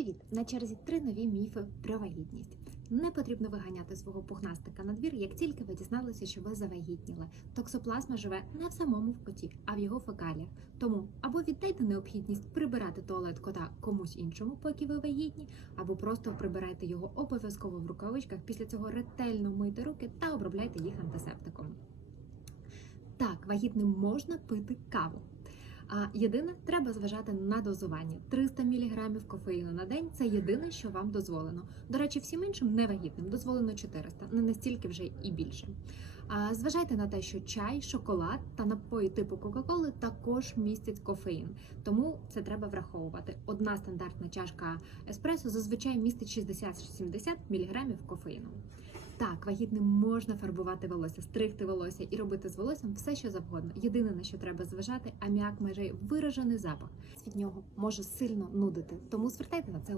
Привіт! На черзі три нові міфи про вагітність. Не потрібно виганяти свого пухнастика на двір, як тільки ви дізналися, що ви завагітніли. Токсоплазма живе не в самому коті, а в його фекаліях. Тому або віддайте необхідність прибирати туалет кота комусь іншому, поки ви вагітні, або просто прибирайте його обов'язково в рукавичках. Після цього ретельно мийте руки та обробляйте їх антисептиком. Так, вагітним можна пити каву. А єдине, треба зважати на дозування. 300 мг кофеїну на день це єдине, що вам дозволено. До речі, всім іншим невагітним дозволено 400, не настільки вже і більше. Зважайте на те, що чай, шоколад та напої типу Кока-Коли також містять кофеїн, тому це треба враховувати. Одна стандартна чашка еспресо зазвичай містить 60-70 мг кофеїну. Так, вагітним можна фарбувати волосся, стригти волосся і робити з волоссям все, що завгодно. Єдине на що треба зважати, аміак межей виражений запах. Від нього може сильно нудити, тому звертайте на це